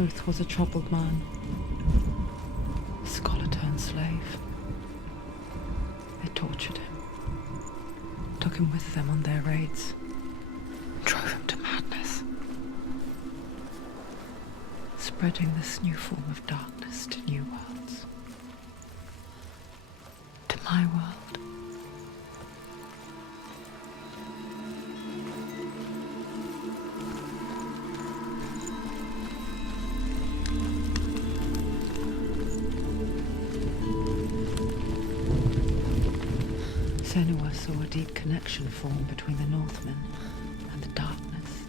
truth was a troubled man, a scholar turned slave. They tortured him, took him with them on their raids, drove him to madness, spreading this new form of darkness to new worlds. To my world. Senua saw a deep connection form between the Northmen and the darkness.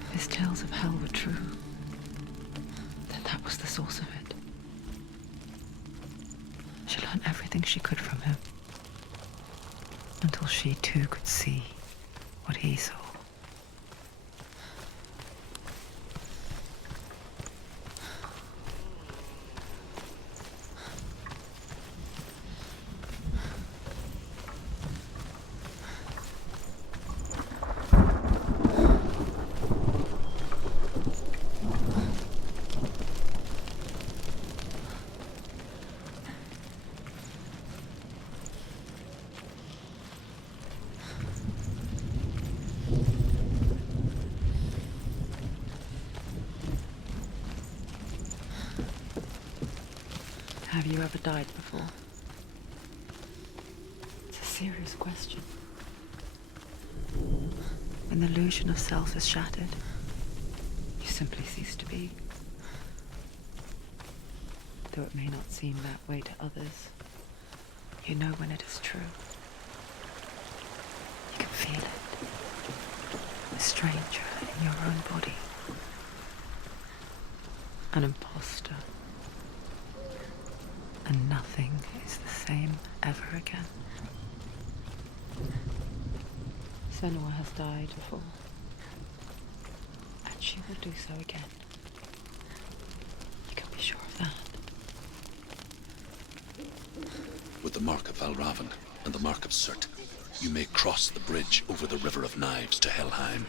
If his tales of hell were true, then that was the source of it. She learned everything she could from him, until she too could see what he saw. Have you ever died before? It's a serious question. When the illusion of self is shattered, you simply cease to be. Though it may not seem that way to others, you know when it is true. You can feel it. A stranger in your own body. An imposter. And nothing is the same ever again. Senua has died before, and she will do so again. You can be sure of that. With the mark of Valravan and the mark of Surt, you may cross the bridge over the River of Knives to Helheim.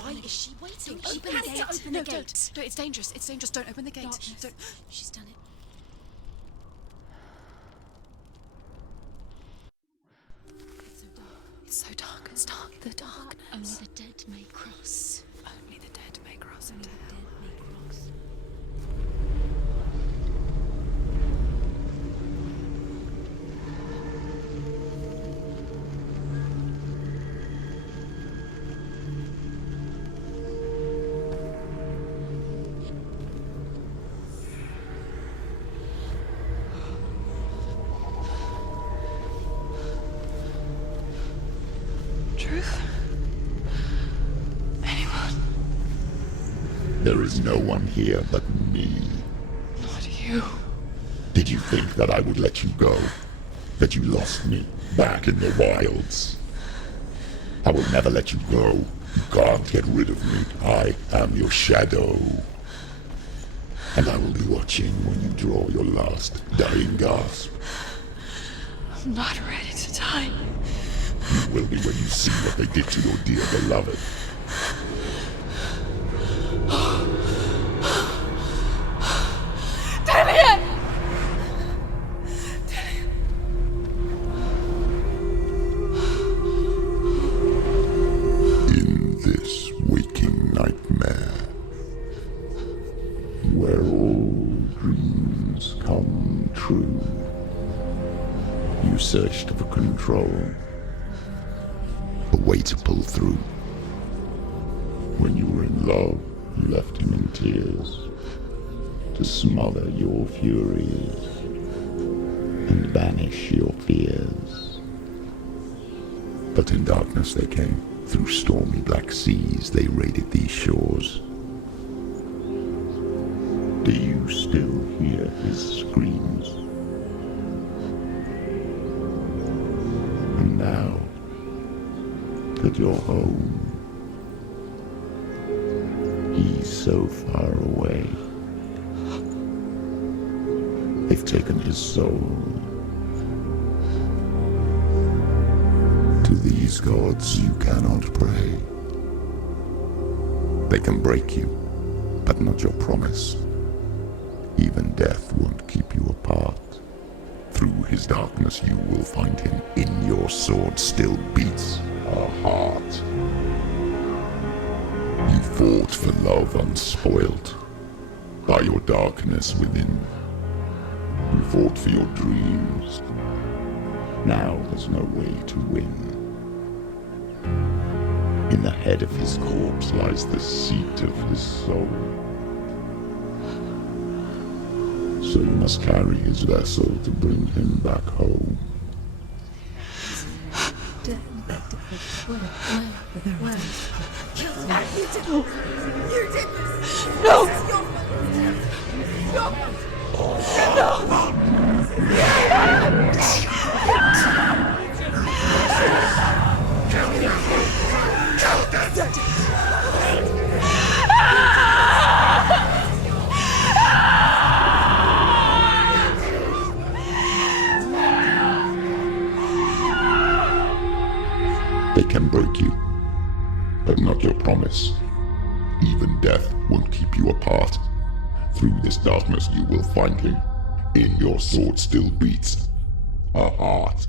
Why is she waiting? Open the gate. Open the gate. Don't, it's dangerous. It's dangerous. Don't open the gate. Don't. She's done it. It's so dark. It's dark. The darkness. Only the dead may cross. Only the dead may cross Only into the hell. dead may cross. Truth? Anyone? There is no one here but me. Not you. Did you think that I would let you go? That you lost me back in the wilds? I will never let you go. You can't get rid of me. I am your shadow. And I will be watching when you draw your last dying gasp. I'm not ready to die. You will be when you see what they did to your dear beloved. In this waking nightmare, where all dreams come true, you searched for control. A way to pull through. When you were in love, you left him in tears to smother your furies and banish your fears. But in darkness they came, through stormy black seas they raided these shores. Do you still hear his screams? And now that you're home, he's so far away. They've taken his soul. To these gods you cannot pray. They can break you, but not your promise. Even death won't keep you apart. Through his darkness you will find him. In your sword still beats a heart. You fought for love unspoilt by your darkness within. You fought for your dreams. Now there's no way to win. In the head of his corpse lies the seat of his soul. So you must carry his vessel to bring him back home. They can break you, but not your promise. Even death won't keep you apart. Through this darkness you will find him. In your sword still beats a heart.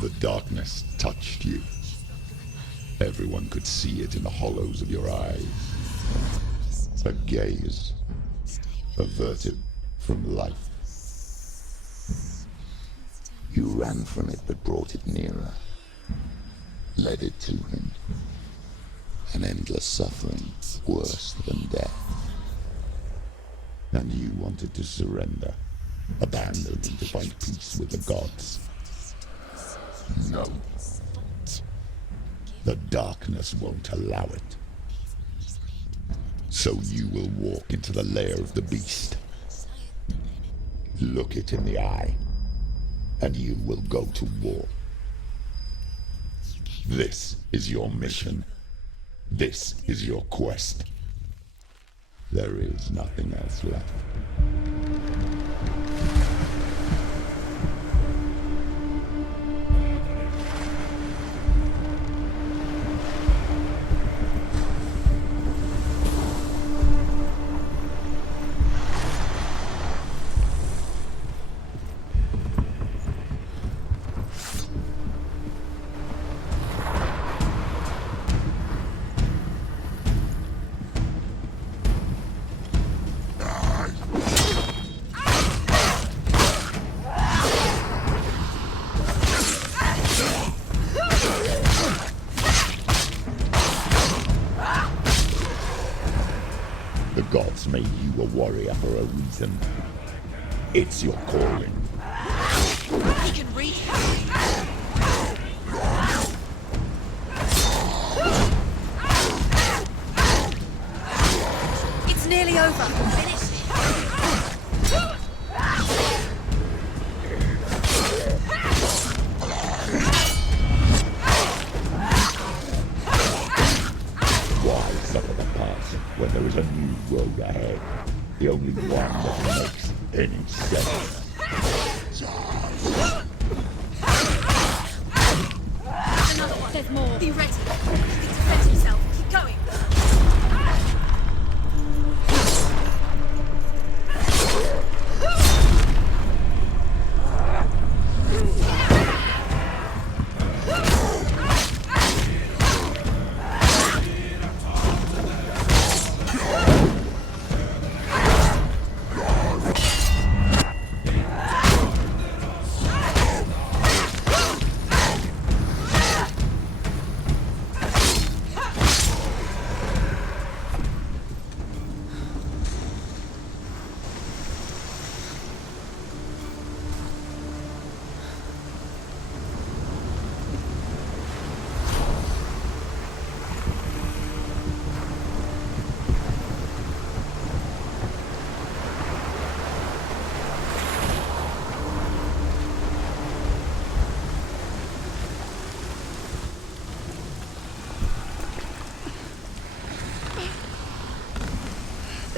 The darkness touched you. Everyone could see it in the hollows of your eyes. A gaze averted from life. You ran from it but brought it nearer. Led it to him. An endless suffering worse than death. And you wanted to surrender. Abandon and to find peace with the gods. No. The darkness won't allow it. So you will walk into the lair of the beast. Look it in the eye, and you will go to war. This is your mission. This is your quest. There is nothing else left. The gods made you a warrior for a reason. It's your calling. He can read. It's nearly over. Finish it. Why suffer the past when there is a new road ahead? The only one that makes any sense. Another one. There's more. Be ready. He can defend himself. Keep going.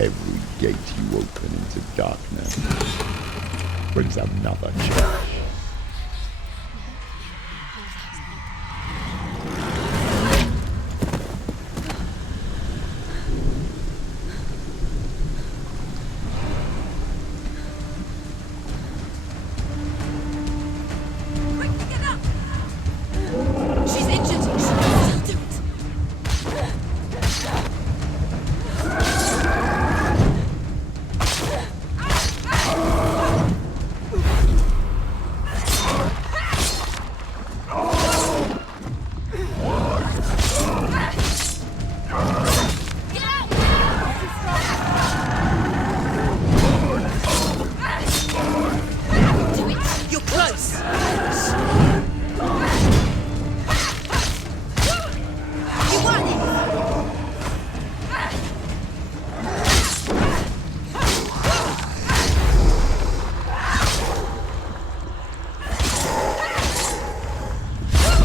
Every gate you open into darkness brings another change. Quickly get up! She's injured. She can still do it. Get out! Do it. You're close. You won it.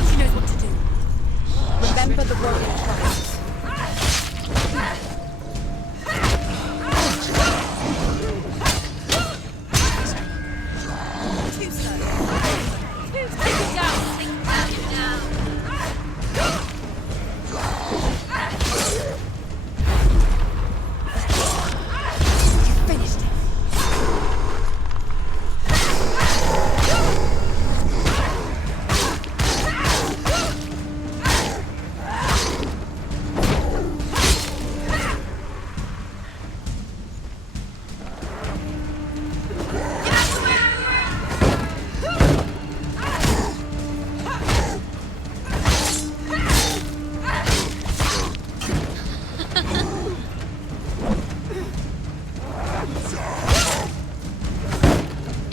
She knows what to do. Remember the warrior trials. Too slow. Take it down. Take it down. You finished it.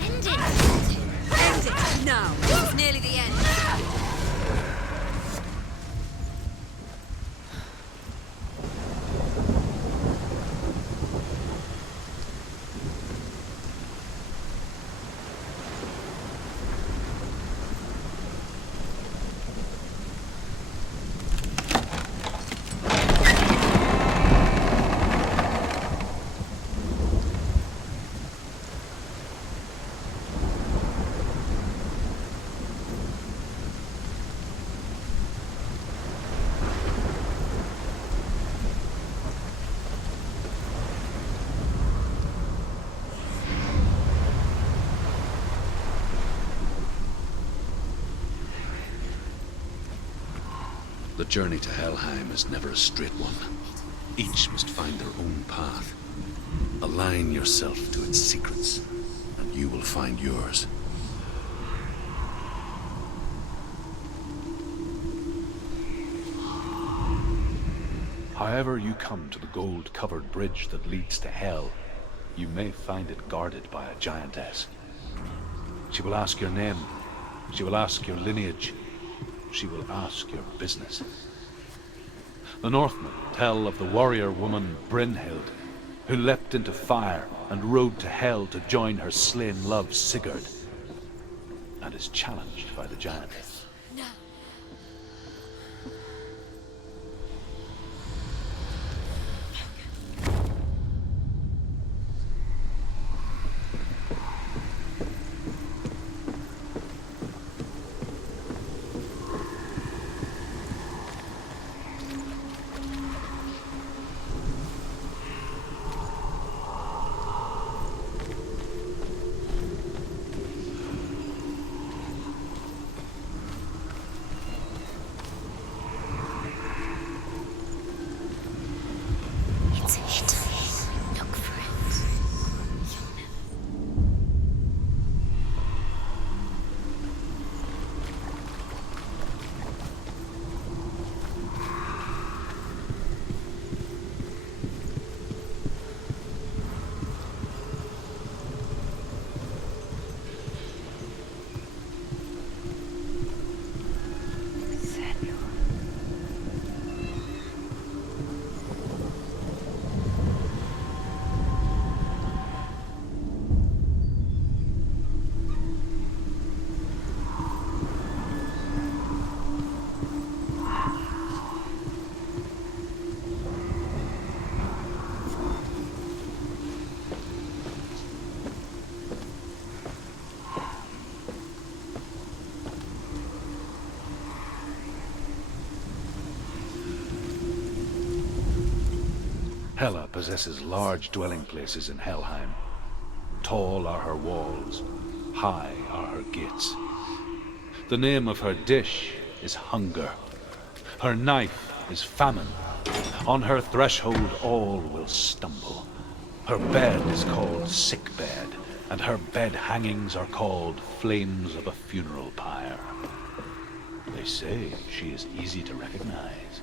End it now. This is nearly the end. The journey to Helheim is never a straight one. Each must find their own path. Align yourself to its secrets, and you will find yours. However you come to the gold-covered bridge that leads to Hell, you may find it guarded by a giantess. She will ask your name. She will ask your lineage. She will ask your business. The Northmen tell of the warrior woman Brynhild, who leapt into fire and rode to Hell to join her slain love Sigurd, and is challenged by the giantess. No. Hela possesses large dwelling places in Helheim. Tall are her walls, high are her gates. The name of her dish is hunger. Her knife is famine. On her threshold all will stumble. Her bed is called sick bed, and her bed hangings are called flames of a funeral pyre. They say she is easy to recognize,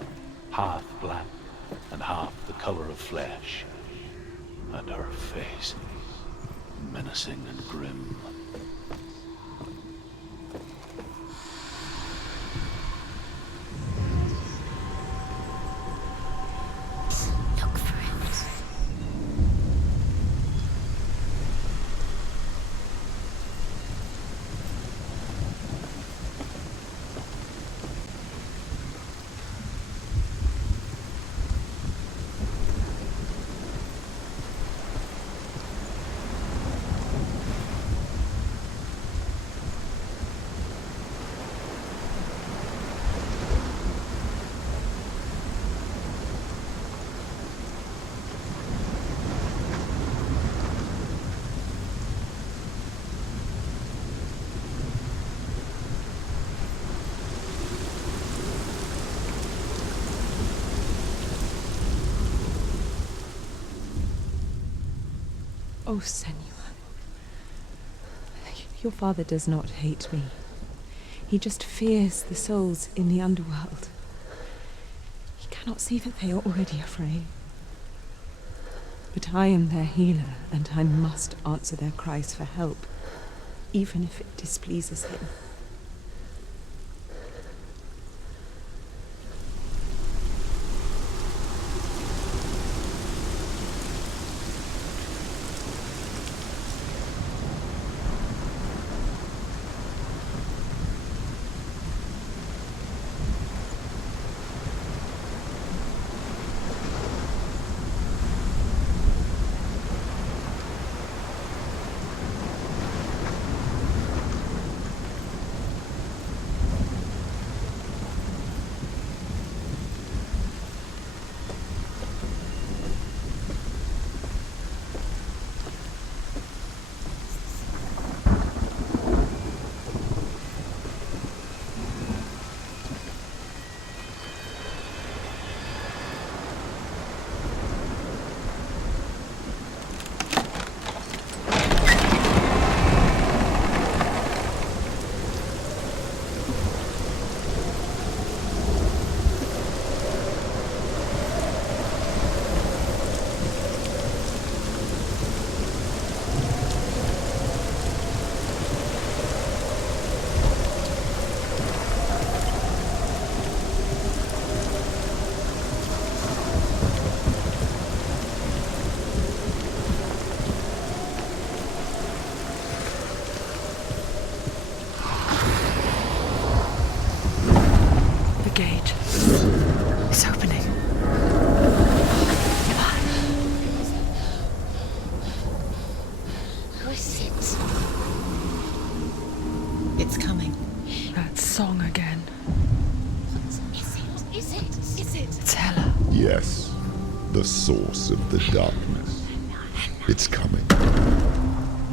half black and half the color of flesh, and her face menacing and grim. Look for it. Oh, Senua. Your father does not hate me. He just fears the souls in the underworld. He cannot see that they are already afraid. But I am their healer, and I must answer their cries for help, even if it displeases him. Yes, the source of the darkness. It's coming.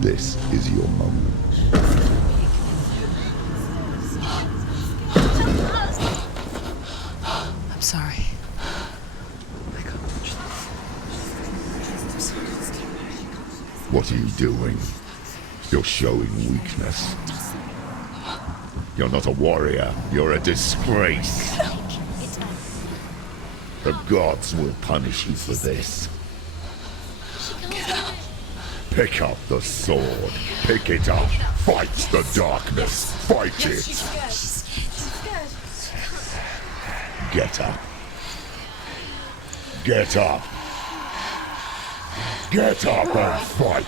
This is your moment. I'm sorry. I can't watch this. What are you doing? You're showing weakness. You're not a warrior. You're a disgrace. The gods will punish you for this. Pick up the sword. Pick it up. Fight the darkness. Fight it. Get up. Get up. Get up and fight.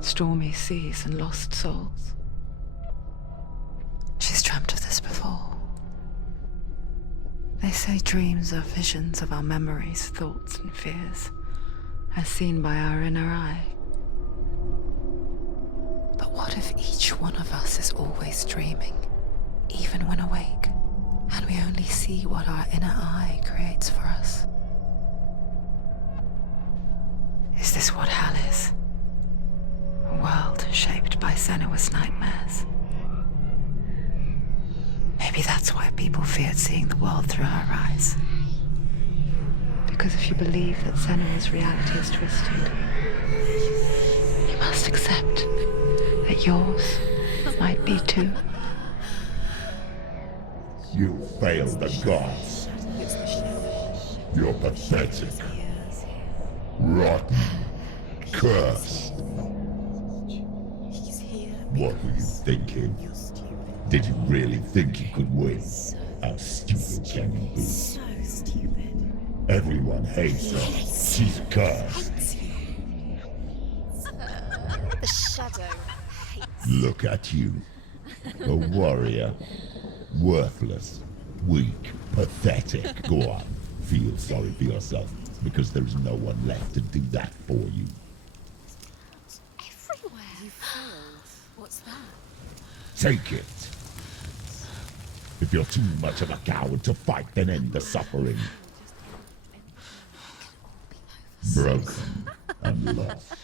Stormy seas and lost souls. She's dreamt of this before. They say dreams are visions of our memories, thoughts, and fears, as seen by our inner eye. But what if each one of us is always dreaming, even when awake, and we only see what our inner eye creates for us? Is this what hell is? A world shaped by SENUA'S nightmares? Maybe that's why people feared seeing the world through her eyes. Because if you believe that SENUA'S reality is twisted, you must accept that yours might be too. You failed the gods. You're pathetic. Rotten. Cursed. What were you thinking? Did you really think you could win? How stupid can you be? So stupid. Everyone hates her. She's cursed. The shadow hates. Look at you. A warrior. Worthless. Weak. Pathetic. Go on. Feel sorry for yourself, because there's no one left to do that for you. Everywhere. You failed. What's that? Take it. If you're too much of a coward to fight, then end the suffering. Broken and lost.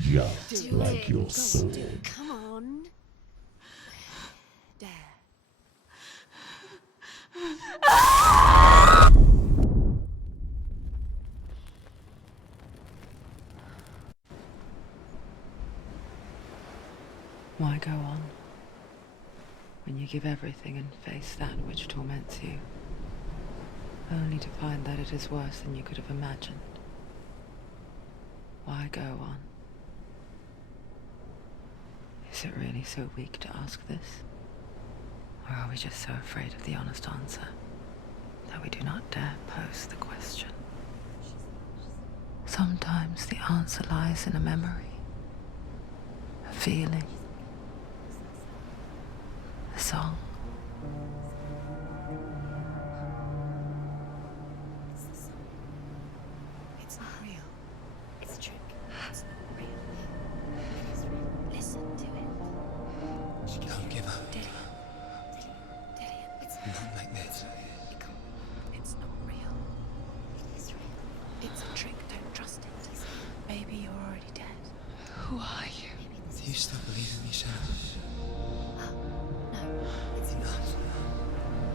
Just like your sword. Come on. Dare. Why go on when you give everything and face that which torments you, only to find that it is worse than you could have imagined? Why go on? Is it really so weak to ask this? Or are we just so afraid of the honest answer that we do not dare pose the question? Sometimes the answer lies in a memory, a feeling, a song. It's not real. It's a trick. It's not real. It is real. Listen to it. Don't give up. Did it? It's Not like this. it can't. It's not real. It is real. It's a trick. Don't trust it. Maybe you're already dead. Who are you? Maybe this Do you still believe in yourself? No, it's not.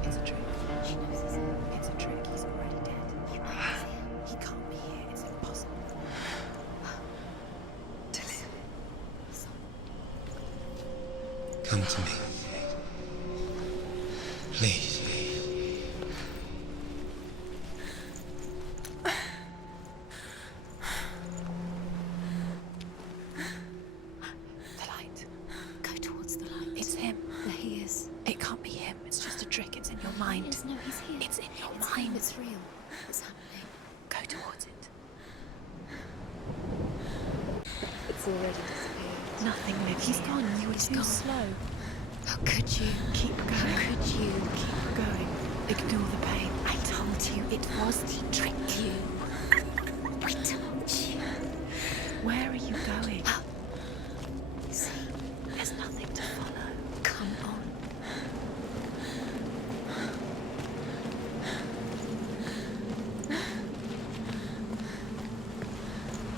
It's a trick. She knows he's here. It's a trick. He's already dead. You know he's here. He can't be here. It's impossible. Come to me. Please. The light. Go towards the light. It's him. There he is. It can't be him. It's just a trick. It's in your mind. No, he's here. It's in your mind. It's real. It's happening. Go towards it. It's already disappeared. Nothing lives. He's gone. You were too slow. How could you? Keep going. How could you? Keep going. Ignore the pain. I told you it was to trick you. I told you. Where are you going? See, there's nothing to follow. Come on.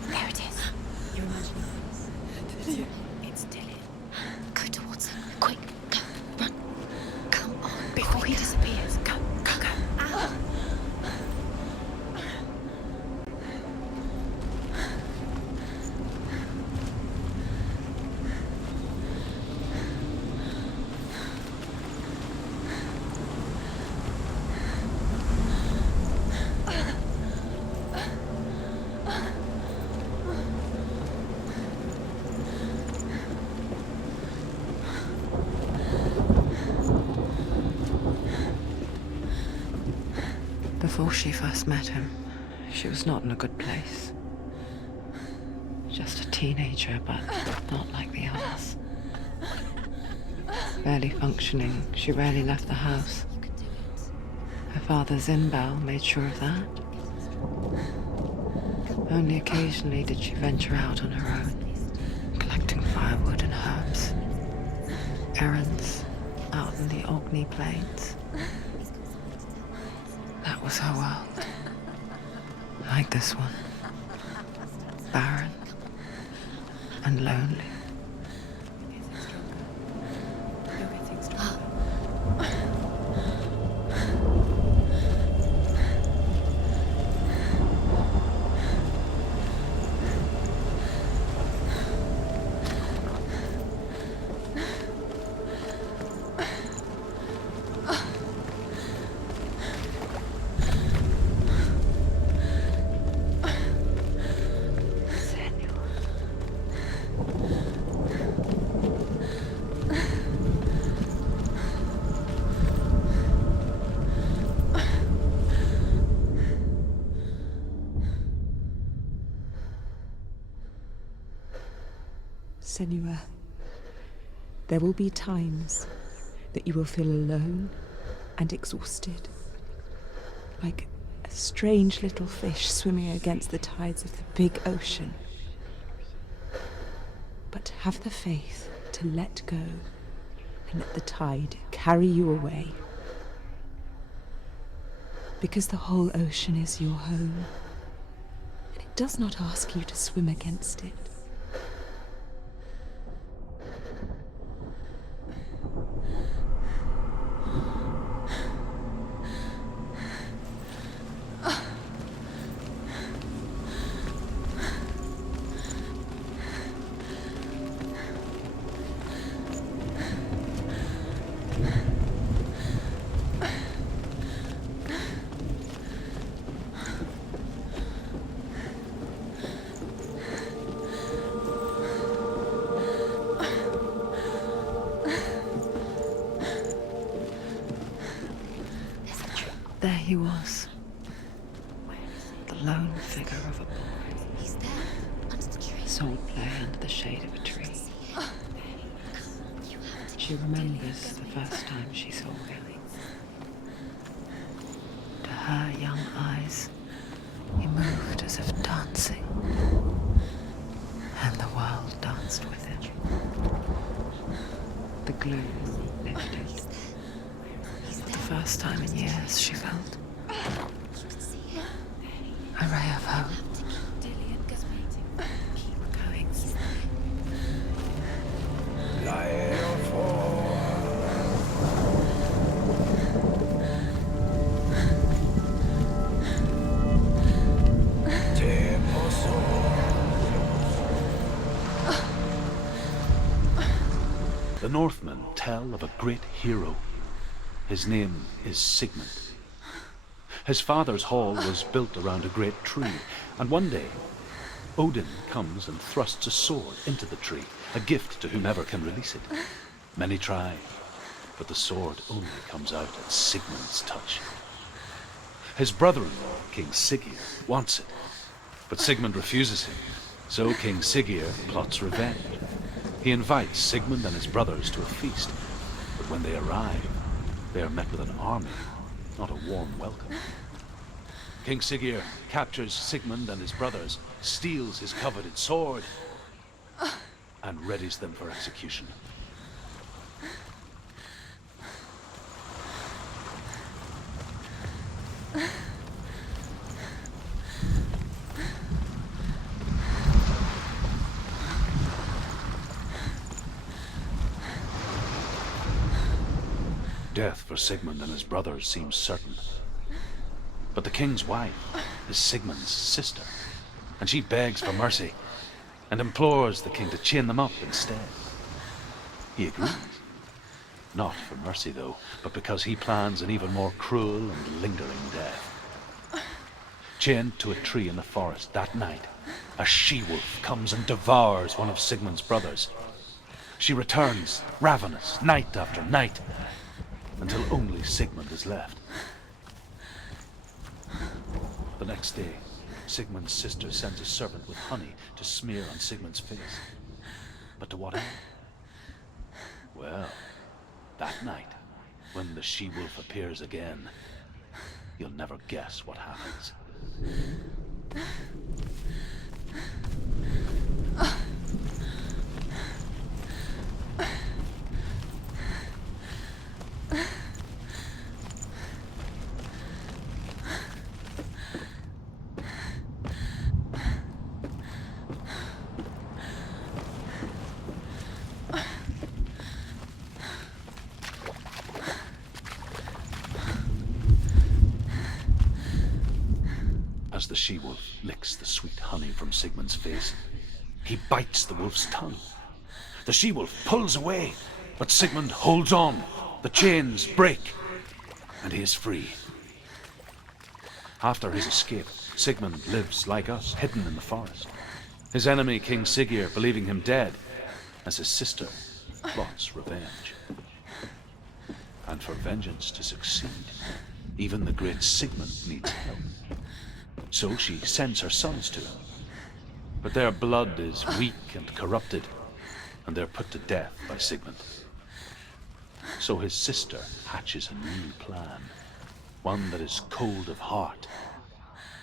There it is. You're imagining this. It's Dylan. Go towards him. Quick, go, run. Come on. Before he disappears. Go, go, go. Ow. Before she first met him, she was not in a good place. Just a teenager, but not like the others. Barely functioning, she rarely left the house. Her father's in-bell made sure of that. Only occasionally did she venture out on her own, collecting firewood and herbs. Errands out in the Orkney Plains. That was her world. Like this one. Barren and lonely. Senua, there will be times that you will feel alone and exhausted, like a strange little fish swimming against the tides of the big ocean. But have the faith to let go and let the tide carry you away. Because the whole ocean is your home, and it does not ask you to swim against it. There he was, the lone figure of a boy. He's there, under the tree. Sword play under the shade of a tree. She remembers the first time she saw him. To her young eyes, he moved as if dancing, and the world danced with him. The glue lifted. The first time in years she felt a ray of hope. Keep going. The Northmen tell of a great hero. His name is Sigmund. His father's hall was built around a great tree, and one day, Odin comes and thrusts a sword into the tree, a gift to whomever can release it. Many try, but the sword only comes out at Sigmund's touch. His brother-in-law, King Siggeir, wants it, but Sigmund refuses him, so King Siggeir plots revenge. He invites Sigmund and his brothers to a feast, but when they arrive, they are met with an army, not a warm welcome. King Siggeir captures Sigmund and his brothers, steals his coveted sword, and readies them for execution. Death for Sigmund and his brothers seems certain. But the king's wife is Sigmund's sister, and she begs for mercy and implores the king to chain them up instead. He agrees. Not for mercy, though, but because he plans an even more cruel and lingering death. Chained to a tree in the forest that night, a she-wolf comes and devours one of Sigmund's brothers. She returns, ravenous, night after night, until only Sigmund is left. The next day, Sigmund's sister sends a servant with honey to smear on Sigmund's face. But to what end? Well, that night, when the she-wolf appears again, you'll never guess what happens. As the she-wolf licks the sweet honey from Sigmund's face, he bites the wolf's tongue. The she-wolf pulls away, but Sigmund holds on. The chains break, and he is free. After his escape, Sigmund lives like us, hidden in the forest. His enemy, King Siggeir, believing him dead, as his sister plots revenge. And for vengeance to succeed, even the great Sigmund needs help. So she sends her sons to him. But their blood is weak and corrupted, and they're put to death by Sigmund. So his sister hatches a new plan, one that is cold of heart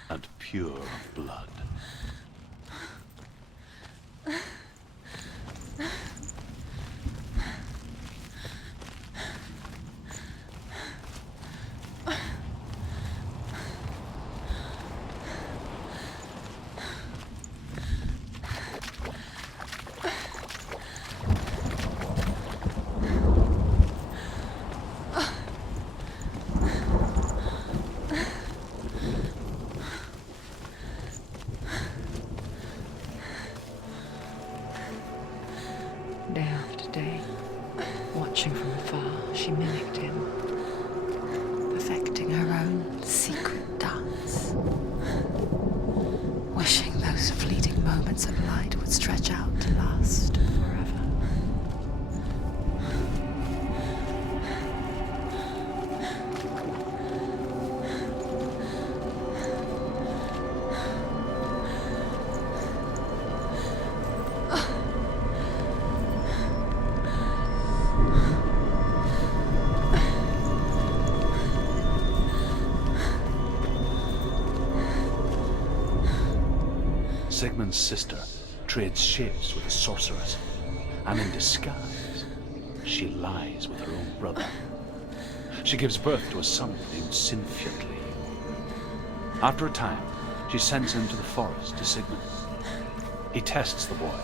and pure of blood. Day after day, watching from afar, she mimicked him, perfecting her own secret dance, wishing those fleeting moments of light would stretch out to last forever. Sigmund's sister trades shapes with a sorceress, and in disguise, she lies with her own brother. She gives birth to a son named Sinfjotli. After a time, she sends him to the forest to Sigmund. He tests the boy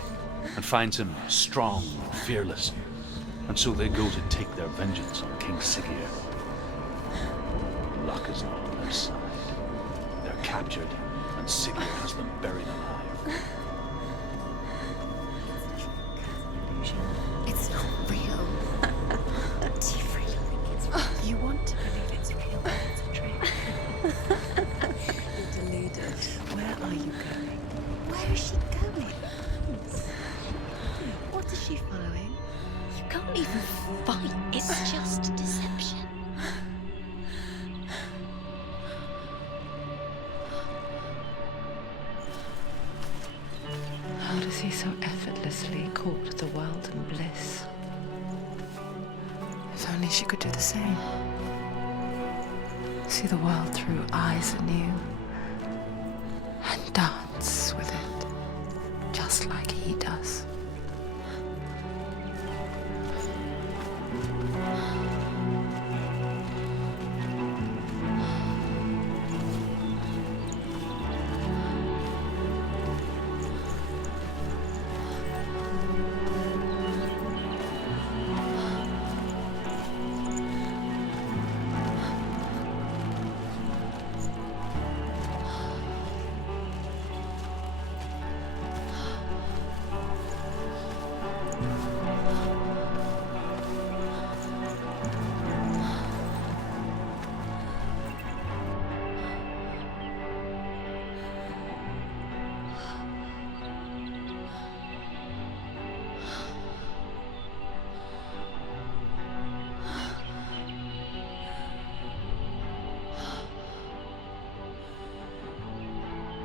and finds him strong and fearless, and so they go to take their vengeance on King Siggeir. Luck is not on their side. They're captured, and Siggeir has them buried alive. It's not real. Do you really think it's real? You want to believe it's real, but it's a trick. You're deluded. Where are you going? Where is she going? What is she following? You can't even fight. It's just deception. How does he so effortlessly court the world and bliss? If only she could do the same. See the world through eyes anew and dance with it, just like he does.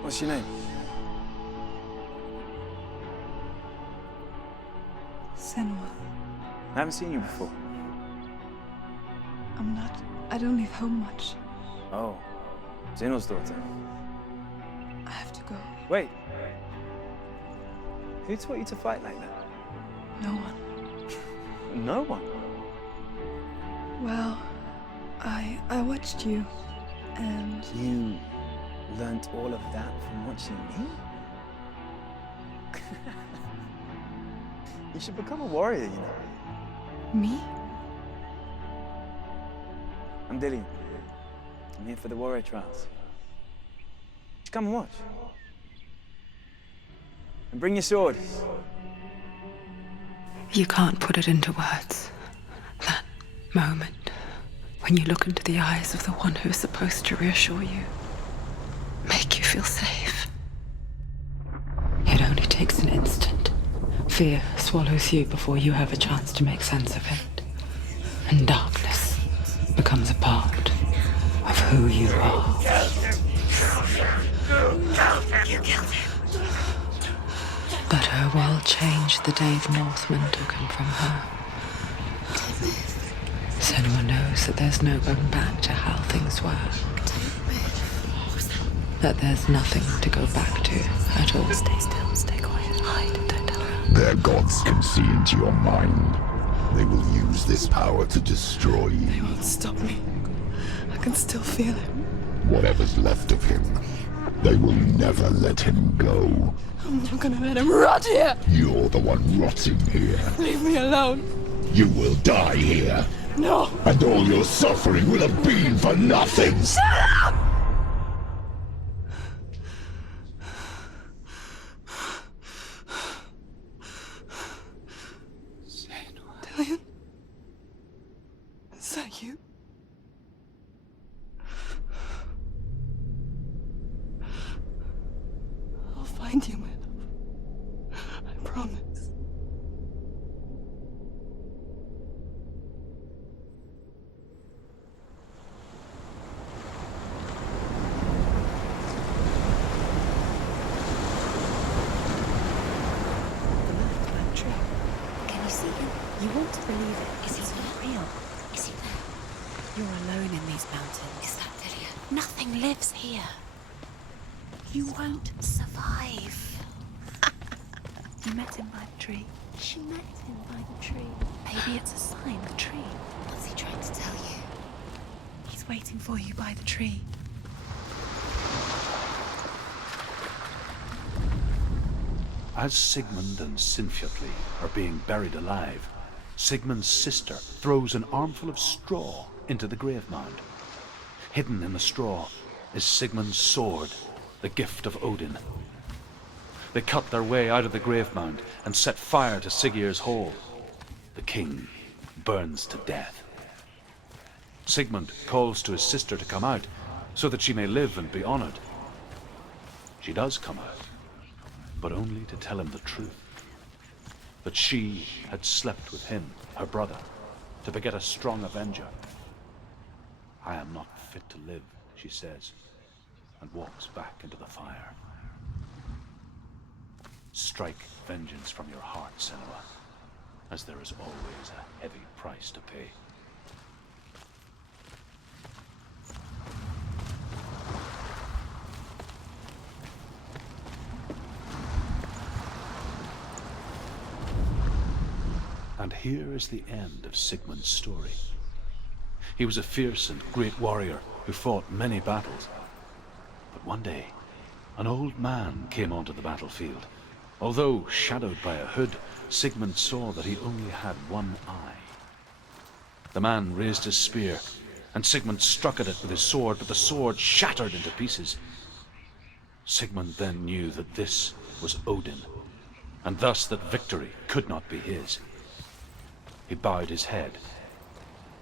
What's your name? Senua. I haven't seen you before. I don't leave home much. Oh, Zenua's daughter. I have to go. Wait. Who taught you to fight like that? No one. No one? Well, I watched you, and You learnt all of that from watching me? You should become a warrior, you know. me? I'm Dillian. I'm here for the warrior trials. Just come and watch. And bring your sword. You can't put it into words. That moment when you look into the eyes of the one who's supposed to reassure you, make you feel safe. It only takes an instant. Fear swallows you before you have a chance to make sense of it. And darkness becomes a part of who you are. You killed him. But her world changed the day the Northmen took him from her. Senua knows that there's no going back to how things were. That there's nothing to go back to at all. Stay still, stay quiet, hide, don't tell her. Their gods can see into your mind. They will use this power to destroy you. They won't stop me. I can still feel him. Whatever's left of him, they will never let him go. I'm not gonna let him rot here. You're the one rotting here. Leave me alone. You will die here. No. And all your suffering will have been for nothing. Shut up! Dillian? Is that you? I'll find you, my love. I promise. Can you see him? You want to believe it. Is he not real? Is he there? You're alone in these mountains. Is that Dillian? Nothing lives here. You won't survive. You met him by the tree. She met him by the tree. Maybe it's a sign, the tree. What's he trying to tell you? He's waiting for you by the tree. As Sigmund and Sinfjotli are being buried alive, Sigmund's sister throws an armful of straw into the grave mound. Hidden in the straw is Sigmund's sword, the gift of Odin. They cut their way out of the grave mound and set fire to Siggeir's hall. The king burns to death. Sigmund calls to his sister to come out so that she may live and be honored. She does come out, but only to tell him the truth. That she had slept with him, her brother, to beget a strong avenger. I am not fit to live, she says, and walks back into the fire. Strike vengeance from your heart, Senua, as there is always a heavy price to pay. And here is the end of Sigmund's story. He was a fierce and great warrior who fought many battles. But one day, an old man came onto the battlefield. Although shadowed by a hood, Sigmund saw that he only had one eye. The man raised his spear, and Sigmund struck at it with his sword, but the sword shattered into pieces. Sigmund then knew that this was Odin, and thus that victory could not be his. He bowed his head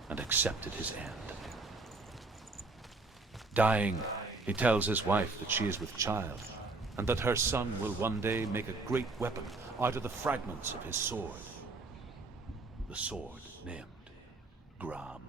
and accepted his end. Dying, he tells his wife that she is with child, and that her son will one day make a great weapon out of the fragments of his sword. The sword named Gram.